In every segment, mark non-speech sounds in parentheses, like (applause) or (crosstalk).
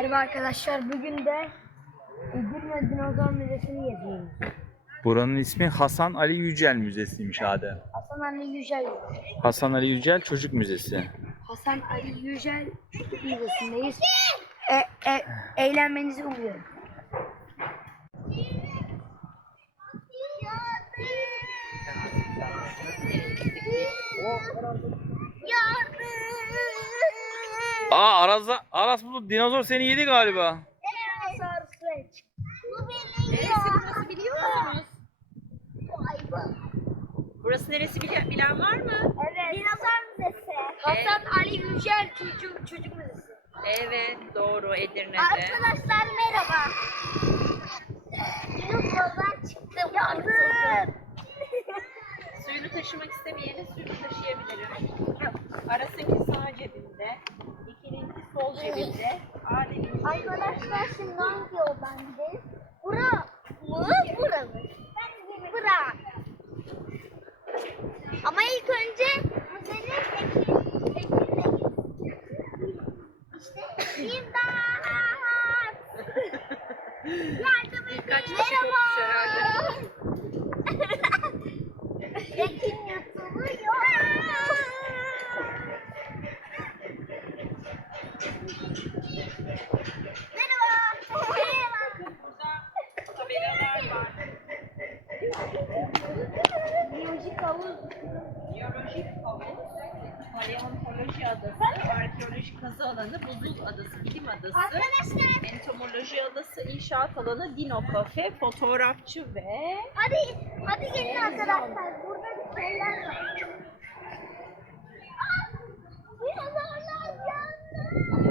Merhaba arkadaşlar. Bugün de Edirne Dinozor Müzesi'ni geziyoruz. Buranın ismi Hasan Ali Yücel Müzesi'ymiş Adem. Hasan Ali Yücel. Hasan Ali Yücel Çocuk Müzesi. Hasan Ali Yücel Çocuk Müzesi'ndeyiz. E, e, eğlenmenizi umuyorum. Aa Aras, Aras bu dinozor seni yedi galiba. Bu Neresi burası biliyor musunuz? Burası neresi bilen, bilen var mı? Evet. Dinozor Müzesi. Hasan Ali Yücel Çocuk, Çocuk Müzesi. Evet doğru Edirne'de. Arkadaşlar merhaba. Dinozordan çıktım. Yardım. Suyunu taşımak istemeyeni suyunu taşıyabilirim. Arasınki sağ cebinde, ikininki sol cebinde. Adem'in Arkadaşlar şimdi hangi yoldan gideriz? Bura mı? Bura mı? Bura. Ama ilk önce müzenin İşte imdat! (laughs) Yardım edin! Birkaç kişi kokmuş herhalde. Ekin yutuluyor. Merhaba. Merhaba. Burada tabelalar var. Biyolojik havuz. Biyolojik havuz, paleontoloji adası, arkeolojik kazı alanı, buzul adası, bilim adası, Arkadaşlar entomoloji adası, inşaat alanı, dino kafe, fotoğrafçı ve hadi hadi gelin arkadaşlar. Burada bir şeyler var. Aa, Dinozorlar yandı.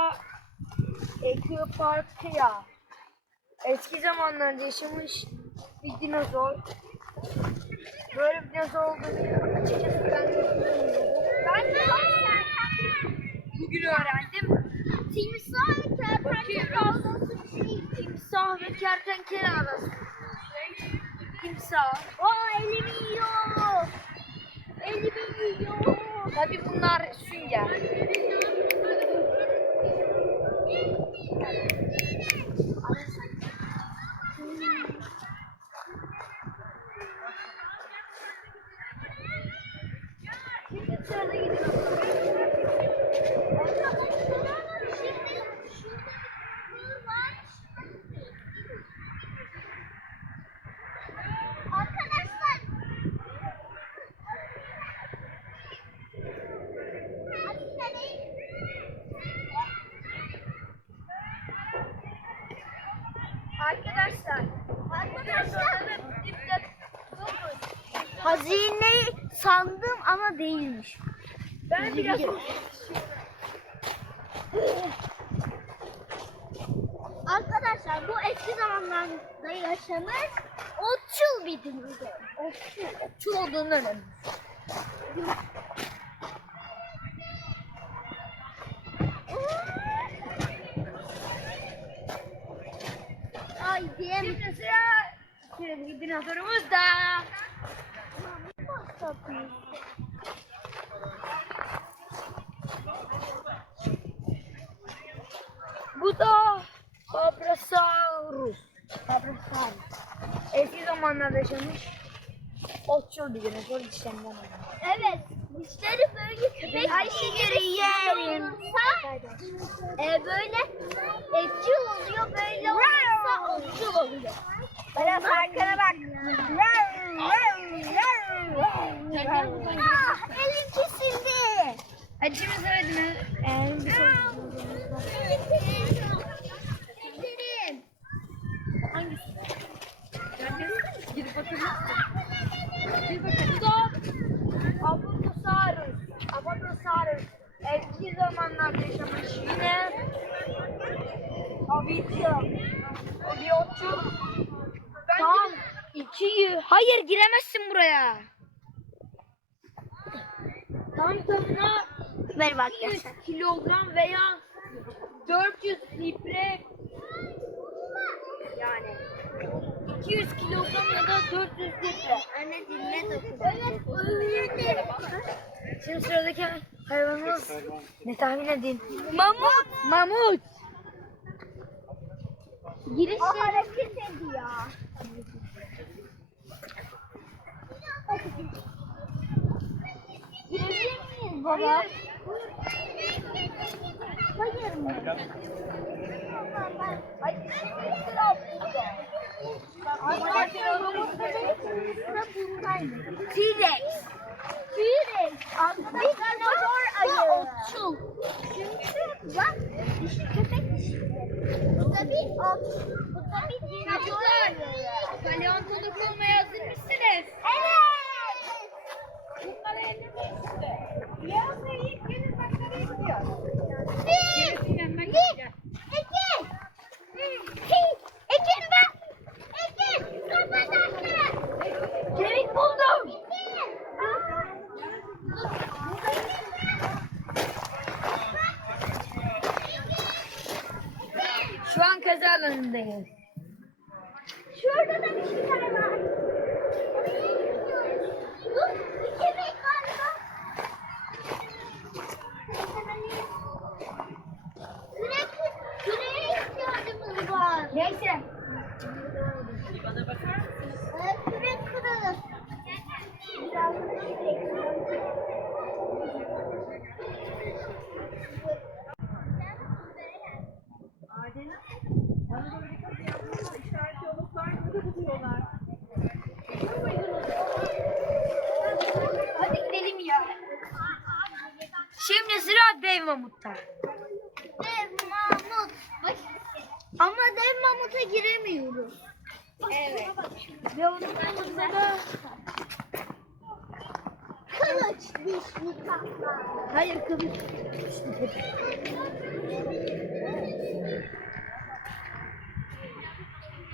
Aqua Equaparkia. Eski zamanlarda yaşamış bir dinozor. Böyle bir dinozor olduğunu açıkçası ben bilmiyordum. Ben de bugün öğrendim. Timsah ve kertenkele arası bir şey. Timsah ve kertenkele arası şey. Timsah. Aa elimi yiyor. Elimi yiyor. Tabii bunlar sünger. Thank you. Arkadaşlar bu eski zamanlarda yaşamış otçul bir dinozor. Otçul. Otçul olduğunu öğrenmiş. Ay diyem. Şimdi sıra dinozorumuz da. Bu da Cabrasaurus. Cabrasaurus. Eski zamanlarda yaşamış. Otçul bir dinozor dişlerinden Evet. Dişleri böyle köpek dişleri yerim. E, böyle etçil oluyor, böyle olursa otçul oluyor. Biraz arkana bak. Ah, elim kesildi. Hadi şimdi sıra dinle. Ee, bir sonraki Keserim. Hangisi? Gidip bakabilir Bir bakın. Bu da Apatosaurus. Apatosaurus. Eski zamanlarda yaşamış yine. Abitya. O bir otçul. Tamam. İki yüz. Hayır giremezsin buraya. Tam tamına Ver bak 200 kilogram veya 400 litre yani 200 kilogram ya da 400 litre. Anne dinle Evet. Şimdi sıradaki hayvanımız ne tahmin edin? Mamut. Mamut. Giriş hareket ediyor. Girebilir miyiz baba? Hayır. T-Rex. T-Rex. Bir dinozor ayı. Otçul. Çünkü bak dişi köpek dişi. Bu da bir ot. Bu da bir dinozor ayı. Palyaantoluk olmaya hazır mısınız? Evet. Bunları ellemeyin işte. Yaz ve yiğit gelin bak nereye gidiyor. Bir. Gelin yanına Bir. gel. İki. İki. Ekin bak. Ekin. Kapatasın. Kemik buldum. Şu an kaza alanındayız. Şurada da bir şey var. Dur, bir kemik galiba. Kürek, küreğe ihtiyacımız var. Neyse. Bana bakar mısınız? Kürek Adem. Bana. Hadi gidelim ya. Şimdi sıra dev mamutta. Dev mamut. Ama mamuta giremiyoruz. Evet. Dev mamutta da kılıç dişli kaplan. Hayır kılıç dişli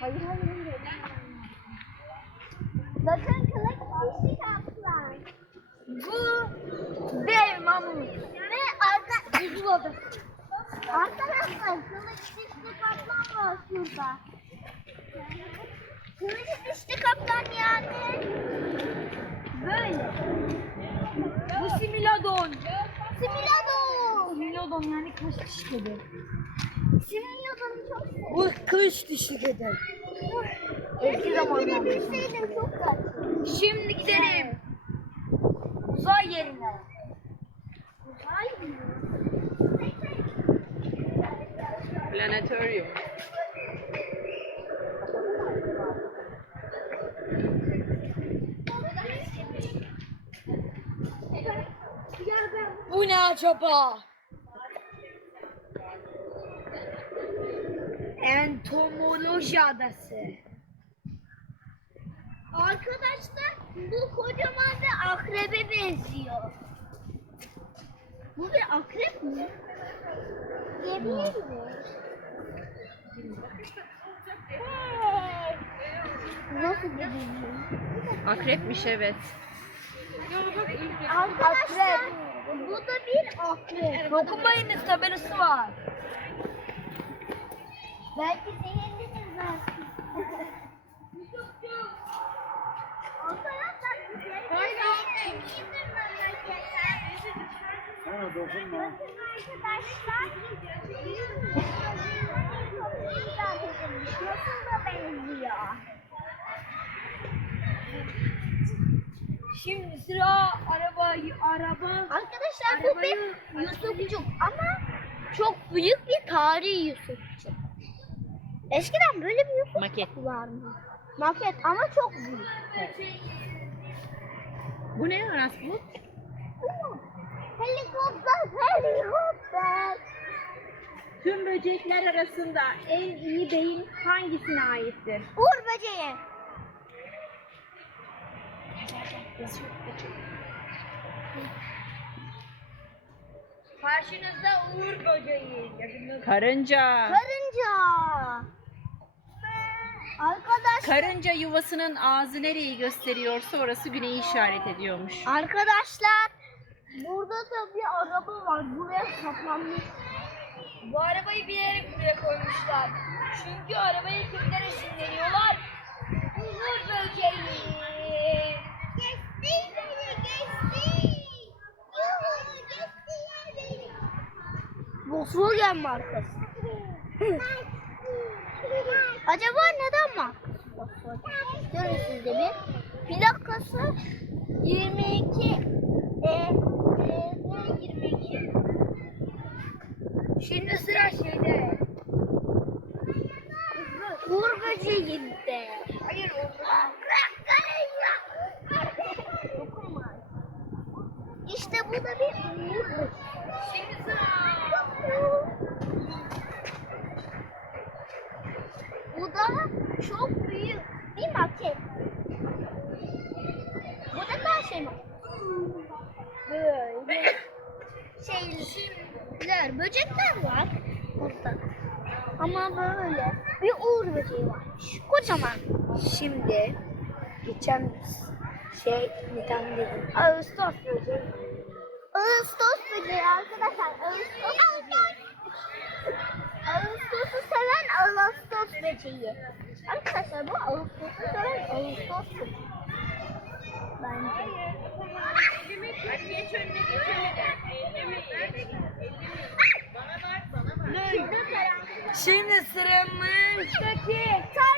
Hayır hayır. Bakın kılıç dişli kaplan. Bu dev mamut. Ve arka oldu. Arkadaşlar kılıç dişli şurada. Kılıç dişli kaplan yani. Böyle. Bu similodon. Similodon. Similodon yani kılıç dişli kedi. Similodon'u çok seviyorum. Bu kılıç dişli kedi. Eski zamanlarda. Bilseydim çok tatlı. Şimdi gidelim. Uzay yerine. Uzay mı? Planetoryum. Bu ne acaba? En Entomoloji adası. Arkadaşlar bu kocaman bir akrebe benziyor. Bu bir akrep mi? Diyebilir mi? Nasıl bilgi? Akrepmiş evet. Arkadaşlar bu da bir akrep. Dokunmayınız tabelası var. Belki zehirlidir belki. Arkadaşlar Sana dokunma. Arkadaşlar nasıl da benziyor? Şimdi sıra araba araba. Arkadaşlar bu bir Yusufçuk ama çok büyük bir tarihi Yusufçuk. Eskiden böyle bir Yusufçuk Maket. var mı? Maket ama çok büyük. Bu ne Aras bu? Helikopter, helikopter. Tüm böcekler arasında en iyi beyin hangisine aittir? Uğur böceği. Karşınızda Uğur böceği. Karınca. Karınca. Arkadaş, Karınca yuvasının ağzı nereyi gösteriyorsa orası güneyi işaret ediyormuş. arkadaşlar burada da bir araba var. Buraya saplanmış. Bu arabayı bilerek buraya koymuşlar. Çünkü arabayı kimden esinleniyorlar? Uğur böceği. Geçti beni, geçti. Yuhu, geçti beni. Volkswagen markası. Acaba neden markası? Görün siz de bir. Plakası 22 e, e, 22. Şimdi sıra şeyde. Uğur böceğinde. Hayır. İşte bu da bir böceği. Şimdi sıra. Bu da çok büyük bir maket. Bu da daha şey mi? Böyle şeyler, böcekler var burada. Ama böyle bir uğur böceği varmış. Kocaman. Şimdi geçen şey tane dedim. Ağustos böceği. Ağustos böceği arkadaşlar. Ağustos böceği. Ağustos'u seven Ağustos böceği. Arkadaşlar bu Ağustos'u seven Ağustos böceği. Bence. Hadi geç önüne geç önüne. Şurada tarantula. Şimdi sıramızdaki. Tarantula.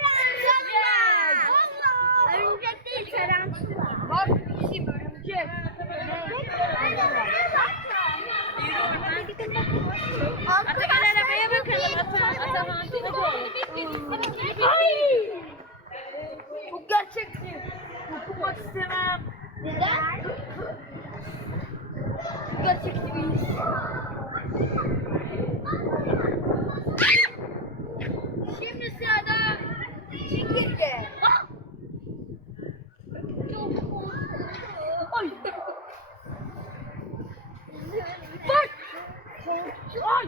Ay! Çok gerçekçi. Dokunmak istemem. Neden? Çok gerçekçi bir his. Şimdi sırada çekirge. Ay. Bak. Ay.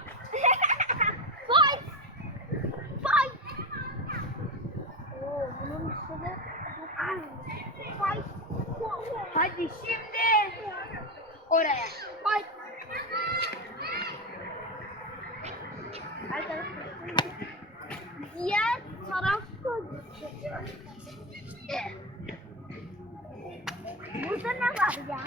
Fight! Fight! Oo, bunun üstüne Fight! Hadi şimdi oraya. Ay. Diğer tarafta Burada ne var ya?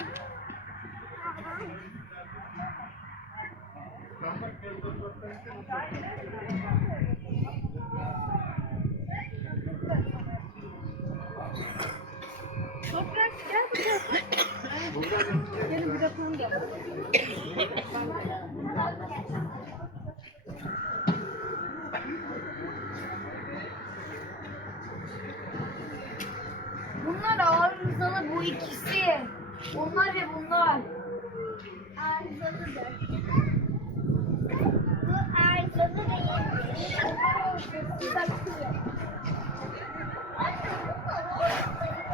Toprak gel bakalım. Gelin bir bakalım gel. Bunlar arızalı bu ikisi. Onlar ve bunlar. Arızalıdır. Bu arızalı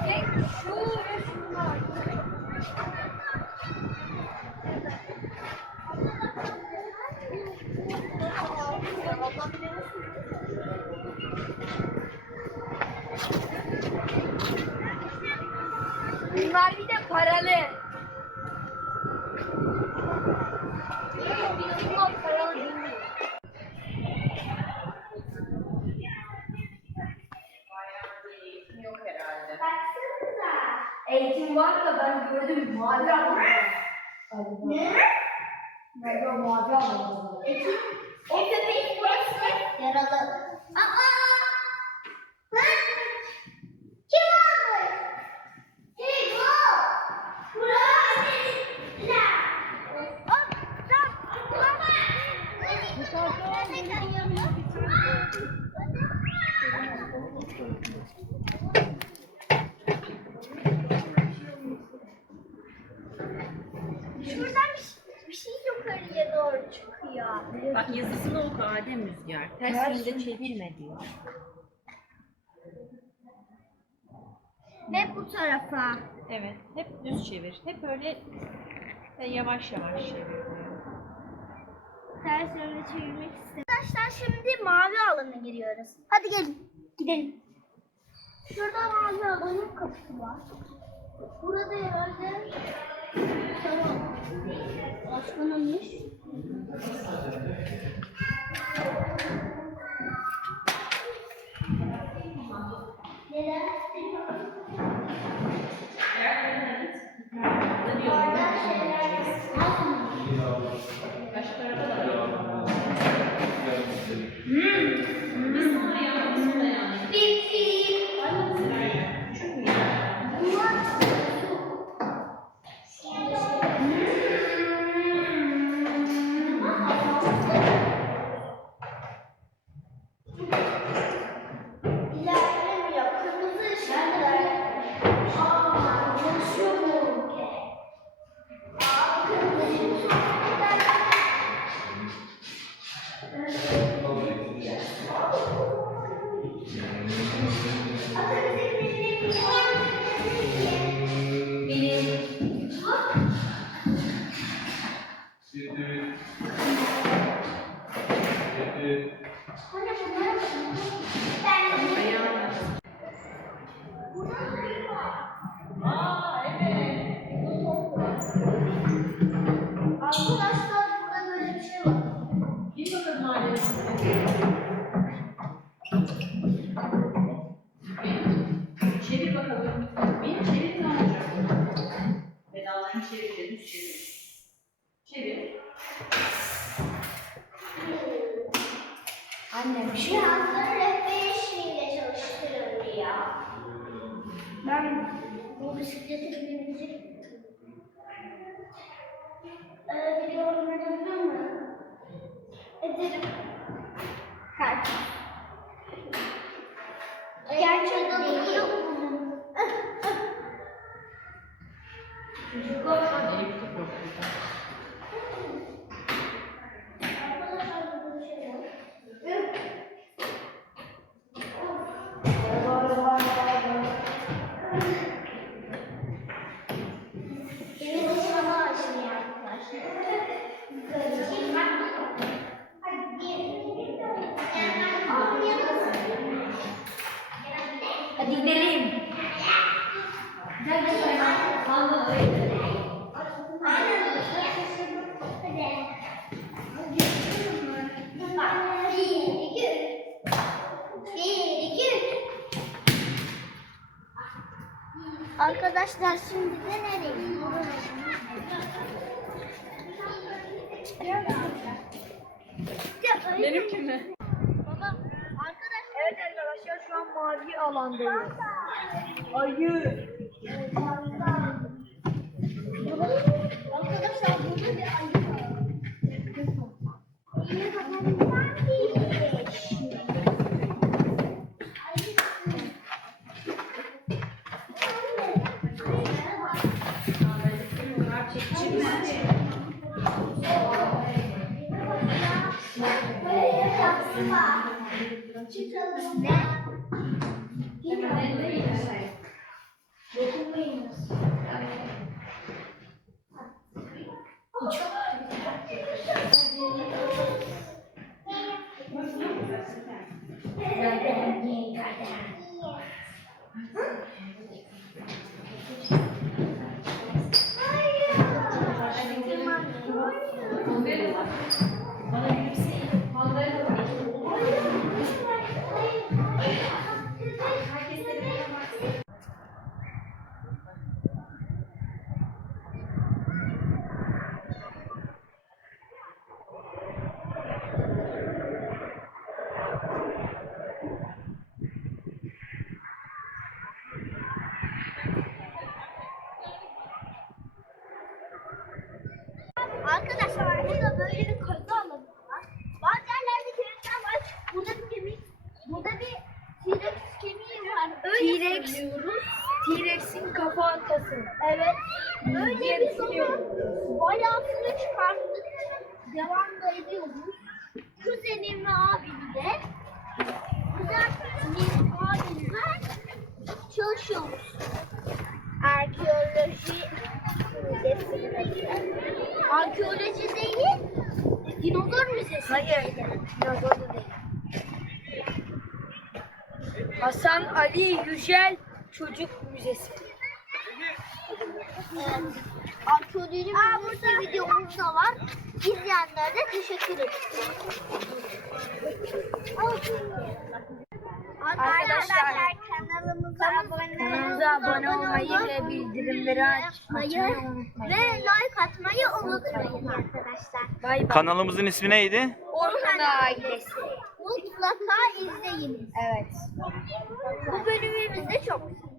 değildir. Şu ve şunlar. Bunlar bir de paralı. Bunlar paralı değil mi? Yok herhalde. Eğitim var da ben gördüm mavi adam. Ne? Merhaba mavi adam. Ekin, o köpeğin burası yaralı. Aa! Hı? Kim almış? Kim o? Buraya anneciler. Hop, stop, baba. Bu tarafa Şuradan bir, bir şey yukarıya doğru çıkıyor. Bak yazısını oku Adem Rüzgar. Ters yönde çevirme diyor. Ve bu tarafa. Evet. Hep düz çevir. Hep öyle ve yavaş yavaş çevir diyor. Ters yönde çevirmek istedim. Arkadaşlar şimdi mavi alana giriyoruz. Hadi gelin. Gidelim. Şurada mavi alanın kapısı var. Burada herhalde tamam. Başkanımmış. Obrigado. Şu Cihazları rehber eşliğinde çalıştırılıyor. ben Bu bisiklete binebilecek Ee, bir yorum edebilir mi? Ederim. Kaç? Gerçek değil. Elif'i korkutacak. Arkadaşlar burada bir şey var. Benim başıma açmıyor arkadaşlar. hadi gidelim. Arkadaşlar şimdi de nereye gidiyoruz? Benimki mi? Baba, arkadaşlar Evet arkadaşlar şu an mavi alandayız. Ayı. Arkadaşlar burada bir ayı var. Yeah. Söylüyoruz. T-Rex'in kafatası. Evet. Öyle Diye biz onu bayağısını çıkarttık. Devam da ediyoruz. Kuzenim ve abim de kuzenim abimle çalışıyoruz. Arkeoloji. Arkeoloji değil, dinozor müzesi. Hayır. Dinozor da değil. Hasan Ali Yücel Çocuk Müzesi. Evet. Arkeoloji müzesi videomuz da var. İzleyenlere de teşekkür ederim. Arkadaşlar, kanalımıza abone, Kanalımıza abone olmayı ve bildirimleri açmayı ve like atmayı unutmayın arkadaşlar. Bay bay. Kanalımızın ismi neydi? Orhan ailesi mutlaka izleyin. Evet. Bu bölümümüz de çok güzel.